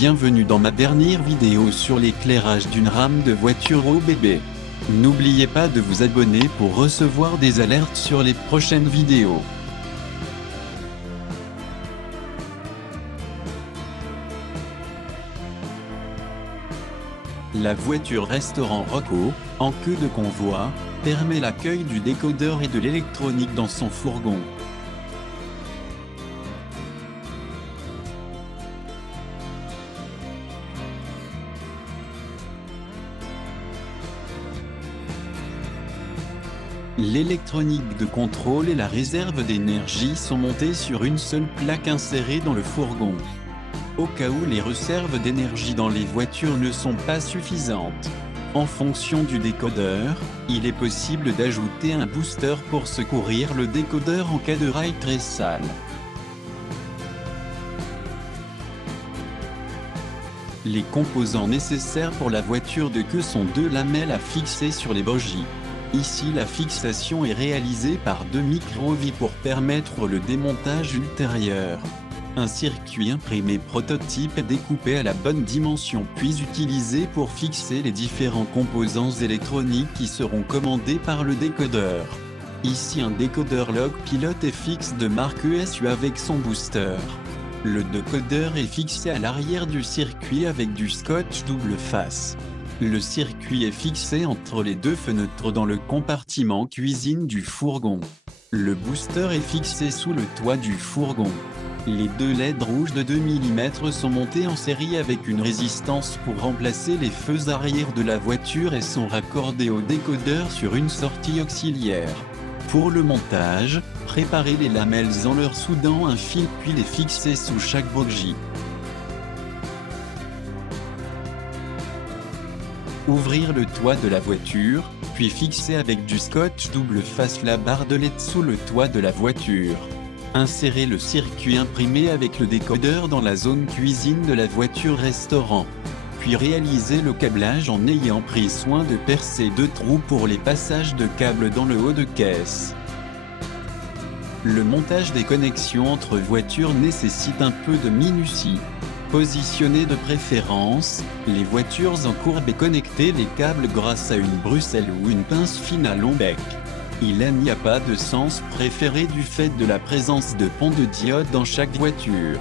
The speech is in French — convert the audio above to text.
Bienvenue dans ma dernière vidéo sur l'éclairage d'une rame de voiture OBB. N'oubliez pas de vous abonner pour recevoir des alertes sur les prochaines vidéos. La voiture restaurant Rocco, en queue de convoi, permet l'accueil du décodeur et de l'électronique dans son fourgon. L'électronique de contrôle et la réserve d'énergie sont montées sur une seule plaque insérée dans le fourgon. Au cas où les réserves d'énergie dans les voitures ne sont pas suffisantes. En fonction du décodeur, il est possible d'ajouter un booster pour secourir le décodeur en cas de rail très sale. Les composants nécessaires pour la voiture de queue sont deux lamelles à fixer sur les bogies. Ici la fixation est réalisée par deux micro-vis pour permettre le démontage ultérieur. Un circuit imprimé prototype est découpé à la bonne dimension puis utilisé pour fixer les différents composants électroniques qui seront commandés par le décodeur. Ici un décodeur log pilote est fixe de marque ESU avec son booster. Le décodeur est fixé à l'arrière du circuit avec du scotch double face. Le circuit est fixé entre les deux fenêtres dans le compartiment cuisine du fourgon. Le booster est fixé sous le toit du fourgon. Les deux LED rouges de 2 mm sont montés en série avec une résistance pour remplacer les feux arrière de la voiture et sont raccordés au décodeur sur une sortie auxiliaire. Pour le montage, préparez les lamelles en leur soudant un fil puis les fixer sous chaque bogie. Ouvrir le toit de la voiture, puis fixer avec du scotch double face la barre de LED sous le toit de la voiture. Insérez le circuit imprimé avec le décodeur dans la zone cuisine de la voiture restaurant. Puis réalisez le câblage en ayant pris soin de percer deux trous pour les passages de câbles dans le haut de caisse. Le montage des connexions entre voitures nécessite un peu de minutie. Positionnez de préférence les voitures en courbe et connectez les câbles grâce à une bruxelle ou une pince fine à long bec. Il n'y a pas de sens préféré du fait de la présence de ponts de diode dans chaque voiture.